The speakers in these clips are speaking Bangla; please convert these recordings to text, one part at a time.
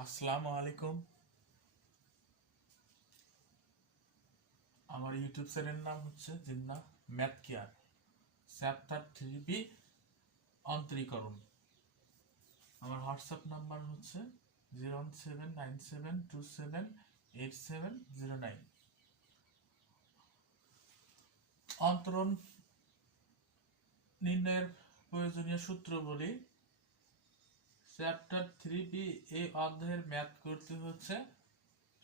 আসসালামু আলাইকুম। আমার ইউটিউব চ্যানেলের নাম হচ্ছে Jinna math care chapter three B অন্তরীকরণ। আমার হোয়াটসঅ্যাপ নাম্বার হচ্ছে zero one seven nine seven two seven eight seven zero nine. অন্তরণ নির্ণয়ের প্রয়োজনীয় সূত্র বলি চ্যাপ্টার থ্রি বি এই অধ্যায়ের ম্যাথ করতে হচ্ছে।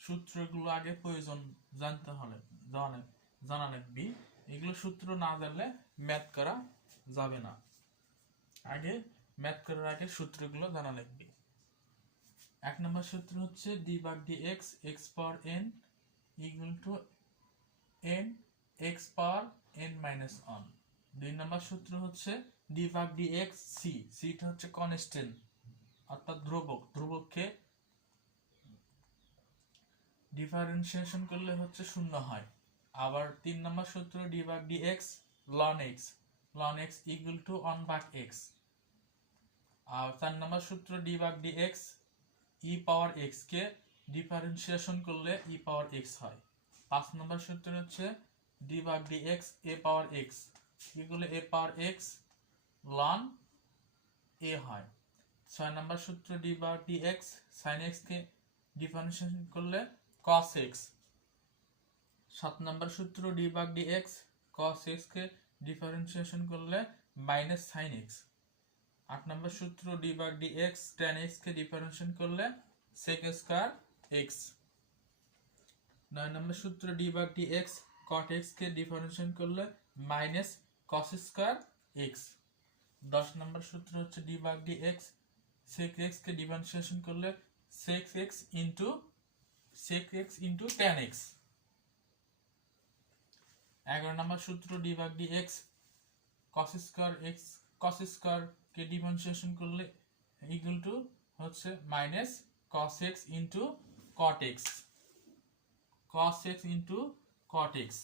সূত্রগুলো আগে প্রয়োজন জানতে হলে জানা জানা লাগবে এগুলো সূত্র না জানলে ম্যাথ করা যাবে না। আগে ম্যাথ করার আগে সূত্রগুলো জানা লাগবে এক নম্বর সূত্র হচ্ছে D bug D X X power N equal to N X power N minus one দুই নম্বর সূত্র হচ্ছে ডি ভাগ ডি এক্স সি সিটা হচ্ছে কনস্ট্যান্ট অর্থাৎ ধ্রুবক। ধ্রুবককে ডিফারেন্সিয়েশন করলে হচ্ছে শূন্য হয়। আবার তিন নম্বর সূত্র ডি ভাগ D X ln X ln X equal to one ভাগ এক্স আর চার নম্বর সূত্র ডি ভাগ D X E power X কে ডিফারেন্সিয়েশন করলে ই পাওয়ার এক্স হয়। পাঁচ নম্বর সূত্র হচ্ছে ডি ভাগ D X A power X equal A power X ln A হয়। ছয় নম্বর সূত্র ডি বা ডি এক্স সাইন এক্স কে ডিফারেন্সিয়েশন করলে কস এক্স সাত নম্বর সূত্র ডি বা ডি এক্স কস এক্স কে ডিফারেন্সিয়েশন করলে মাইনাস সাইন এক্স আট নম্বর সূত্র ডি বা ডি এক্স টেন এক্স কে ডিফারেন্সিয়েশন করলে সেক স্কয়ার এক্স নয় নম্বর সূত্র ডি বা ডি এক্স কট এক্স কে ডিফারেন্সিয়েশন করলে মাইনাস কস স্কয়ার এক্স দশ নম্বর সূত্র হচ্ছে ডি ভাগ ডি এক্স সেক এক্স কে ডিফারেন্সিয়েশন করলে sec X into sec X into tan X এগারো নম্বর সূত্র ডি করলে ইকুয়াল টু হচ্ছে minus into cot X cos X into cot X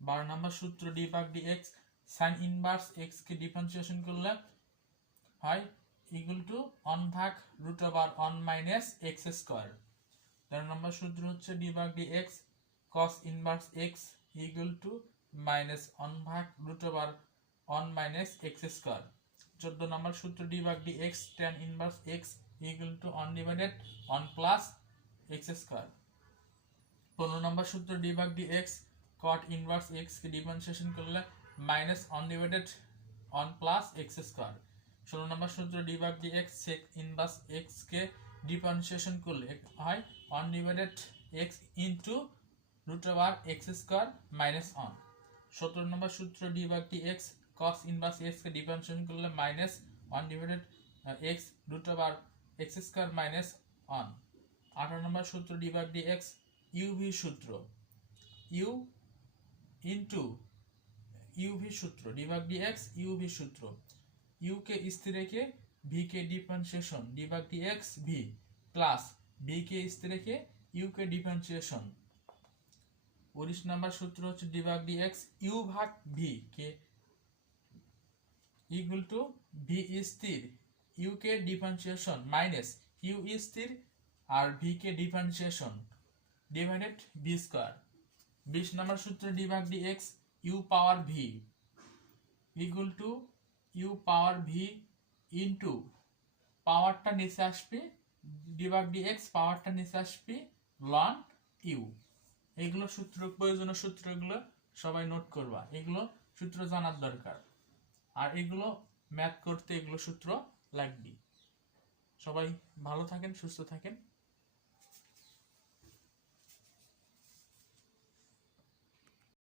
বারো নম্বর সূত্র D D X sine inverse করলে হয় ইকুয়াল টু অন ভাগ root over one minus X square. তেরো নম্বর সূত্র হচ্ছে ডি ভাগ D X cos inverse X equal to minus one ভাগ root over one minus X square. চোদ্দ নম্বর সূত্র ডি ভাগ D X tan inverse X equal to one divided one plus X square. পনেরো নম্বর সূত্র ডি ভাগ D X cot inverse X কে ডিফারেন্সিয়েশন করলে minus one divided one plus X square. ষোলো নম্বর সূত্র ডি ভাগ D X sec inverse X কে ডিফারেন্সিয়েশন করলে হয় one divided X into root over X square minus one সতেরো নম্বর সূত্র ডি ভাগ D X cos inverse X কে ডিফারেন্সিয়েশন করলে minus one divided X root over X square minus one আঠারো নম্বর সূত্র ডি ভাগ ডি এক্স ইউভি সূত্র। ইউ ইন্টু ইউভি সূত্র ডি ভাগ ডি এক্স ইউভি সূত্র। ইউ কে স্থির রেখে ভি কে ডিফারেন্সিয়েশন ডি ভাগ D X V plus V কে স্থির রেখে ইউ কে ডিফারেন্সিয়েশন উনিশ নাম্বার সূত্র হচ্ছে ডি ভাগ ডি এক্স ইউ ভাগ ভি কে ইকুয়াল টু ভি স্থির ইউ কে ডিফারেন্সিয়েশন মাইনাস ইউ স্থির আর ভি কে ডিফারেন্সিয়েশন ডিভাইডেড ভি স্কোয়ার বিশ নাম্বার সূত্র ডি ভাগ D X U power V equal to U power V into পাওয়ারটা নিচে আসবে ডিভাগ ডি এক্স পাওয়ারটা নিচে আসবে লন ইউ এগুলো সূত্র, প্রয়োজনীয় সূত্রগুলো সবাই নোট করবা। এগুলো সূত্র জানার দরকার। আর এগুলো ম্যাথ করতে এগুলো সূত্র লাগবে। সবাই ভালো থাকেন, সুস্থ থাকেন।